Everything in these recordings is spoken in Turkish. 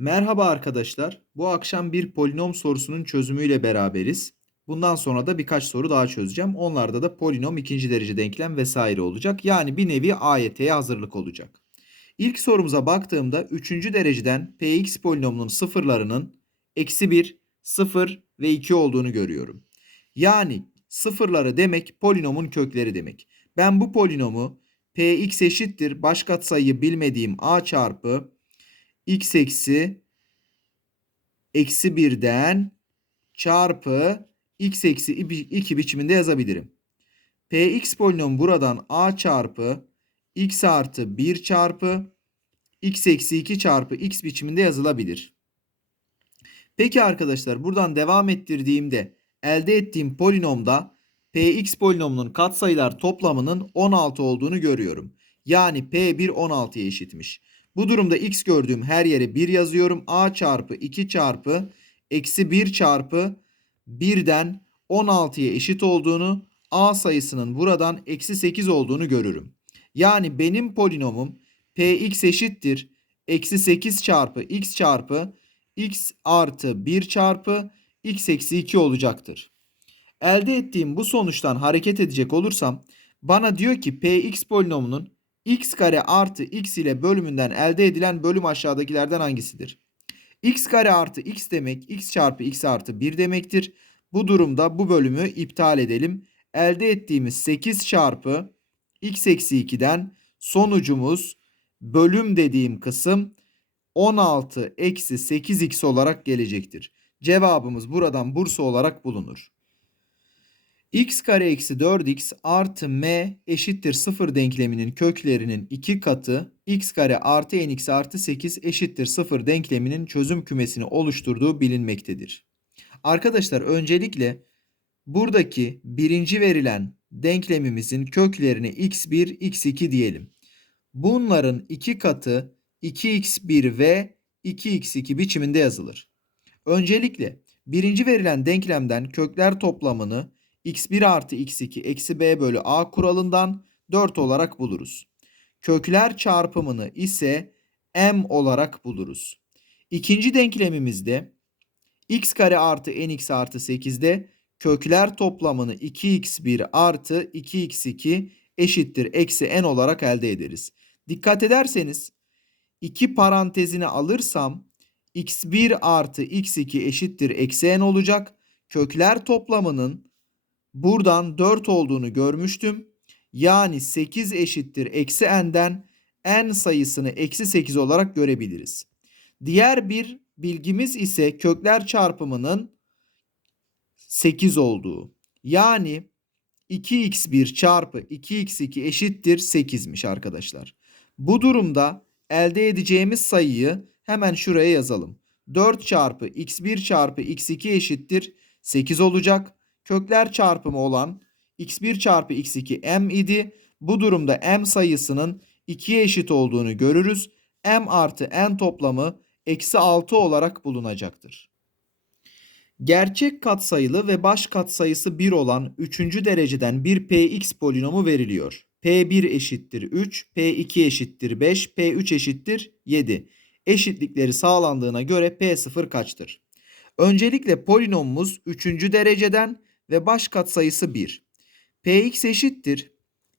Merhaba arkadaşlar. Bu akşam bir polinom sorusunun çözümüyle beraberiz. Bundan sonra da birkaç soru daha çözeceğim. Onlarda da polinom ikinci derece denklem vesaire olacak. Yani bir nevi AYT'ye hazırlık olacak. İlk sorumuza baktığımda üçüncü dereceden px polinomunun sıfırlarının eksi 1, 0 ve 2 olduğunu görüyorum. Yani sıfırları demek polinomun kökleri demek. Ben bu polinomu px eşittir baş katsayıyı bilmediğim a çarpı x eksi eksi birden çarpı x eksi 2 biçiminde yazabilirim. Px polinomu buradan a çarpı x artı 1 çarpı x eksi 2 çarpı x biçiminde yazılabilir. Peki arkadaşlar buradan devam ettirdiğimde elde ettiğim polinomda px polinomunun katsayılar toplamının 16 olduğunu görüyorum. Yani p1 16'ya eşitmiş. Bu durumda x gördüğüm her yere 1 yazıyorum. a çarpı 2 çarpı eksi 1 çarpı 1'den 16'ya eşit olduğunu a sayısının buradan eksi 8 olduğunu görürüm. Yani benim polinomum px eşittir eksi 8 çarpı x çarpı x artı 1 çarpı x eksi 2 olacaktır. Elde ettiğim bu sonuçtan hareket edecek olursam bana diyor ki px polinomunun x kare artı x ile bölümünden elde edilen bölüm aşağıdakilerden hangisidir? x kare artı x demek x çarpı x artı 1 demektir. Bu durumda bu bölümü iptal edelim. Elde ettiğimiz 8 çarpı x eksi 2'den sonucumuz bölüm dediğim kısım 16 eksi 8x olarak gelecektir. Cevabımız buradan Bursa olarak bulunur x kare eksi 4x artı m eşittir 0 denkleminin köklerinin 2 katı x kare artı nx artı 8 eşittir 0 denkleminin çözüm kümesini oluşturduğu bilinmektedir. Arkadaşlar öncelikle buradaki birinci verilen denklemimizin köklerini x1, x2 diyelim. Bunların 2 katı 2x1 ve 2x2 biçiminde yazılır. Öncelikle birinci verilen denklemden kökler toplamını x1 artı x2 eksi b bölü a kuralından 4 olarak buluruz. Kökler çarpımını ise m olarak buluruz. İkinci denklemimizde x kare artı nx artı 8'de kökler toplamını 2x1 artı 2x2 eşittir eksi n olarak elde ederiz. Dikkat ederseniz iki parantezini alırsam x1 artı x2 eşittir eksi n olacak. Kökler toplamının buradan 4 olduğunu görmüştüm. Yani 8 eşittir eksi n'den n sayısını eksi 8 olarak görebiliriz. Diğer bir bilgimiz ise kökler çarpımının 8 olduğu. Yani 2x1 çarpı 2x2 eşittir 8'miş arkadaşlar. Bu durumda elde edeceğimiz sayıyı hemen şuraya yazalım. 4 çarpı x1 çarpı x2 eşittir 8 olacak kökler çarpımı olan x1 çarpı x2 m idi. Bu durumda m sayısının 2'ye eşit olduğunu görürüz. m artı n toplamı eksi 6 olarak bulunacaktır. Gerçek katsayılı ve baş katsayısı 1 olan 3. dereceden bir px polinomu veriliyor. p1 eşittir 3, p2 eşittir 5, p3 eşittir 7. Eşitlikleri sağlandığına göre p0 kaçtır? Öncelikle polinomumuz 3. dereceden ve baş katsayısı 1. Px eşittir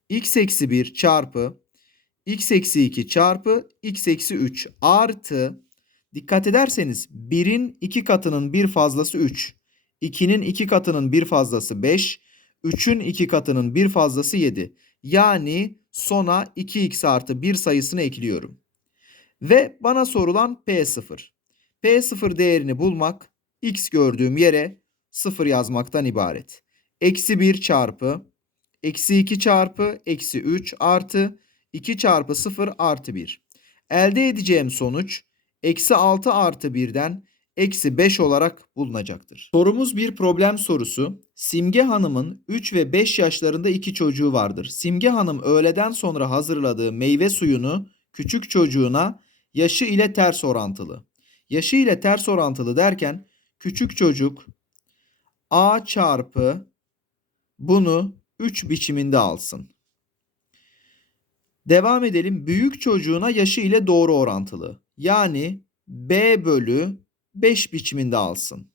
x eksi 1 çarpı x eksi 2 çarpı x eksi 3 artı dikkat ederseniz 1'in 2 katının bir fazlası 3. 2'nin 2 katının bir fazlası 5. 3'ün 2 katının bir fazlası 7. Yani sona 2x artı 1 sayısını ekliyorum. Ve bana sorulan P0. P0 değerini bulmak x gördüğüm yere 0 yazmaktan ibaret. Eksi 1 çarpı eksi 2 çarpı eksi 3 artı 2 çarpı 0 artı 1. Elde edeceğim sonuç eksi 6 artı 1'den eksi 5 olarak bulunacaktır. Sorumuz bir problem sorusu. Simge Hanım'ın 3 ve 5 yaşlarında iki çocuğu vardır. Simge Hanım öğleden sonra hazırladığı meyve suyunu küçük çocuğuna yaşı ile ters orantılı. Yaşı ile ters orantılı derken küçük çocuk A çarpı bunu 3 biçiminde alsın. Devam edelim. Büyük çocuğuna yaşı ile doğru orantılı. Yani B bölü 5 biçiminde alsın.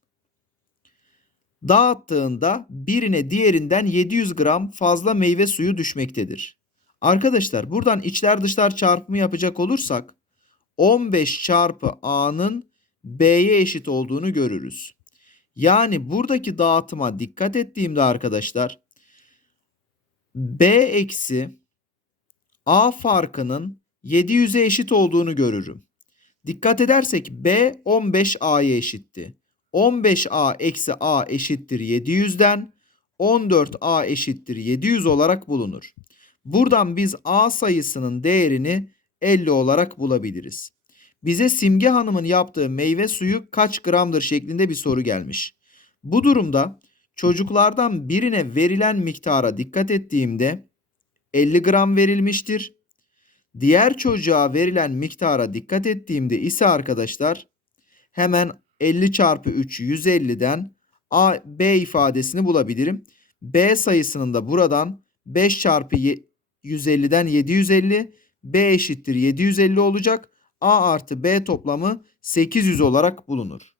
Dağıttığında birine diğerinden 700 gram fazla meyve suyu düşmektedir. Arkadaşlar buradan içler dışlar çarpımı yapacak olursak 15 çarpı A'nın B'ye eşit olduğunu görürüz. Yani buradaki dağıtıma dikkat ettiğimde arkadaşlar B eksi A farkının 700'e eşit olduğunu görürüm. Dikkat edersek B 15A'ya eşitti. 15A eksi A eşittir 700'den 14A eşittir 700 olarak bulunur. Buradan biz A sayısının değerini 50 olarak bulabiliriz. Bize Simge Hanım'ın yaptığı meyve suyu kaç gramdır şeklinde bir soru gelmiş. Bu durumda çocuklardan birine verilen miktara dikkat ettiğimde 50 gram verilmiştir. Diğer çocuğa verilen miktara dikkat ettiğimde ise arkadaşlar hemen 50 çarpı 3 150'den A, B ifadesini bulabilirim. B sayısının da buradan 5 çarpı 150'den 750 B eşittir 750 olacak. A artı B toplamı 800 olarak bulunur.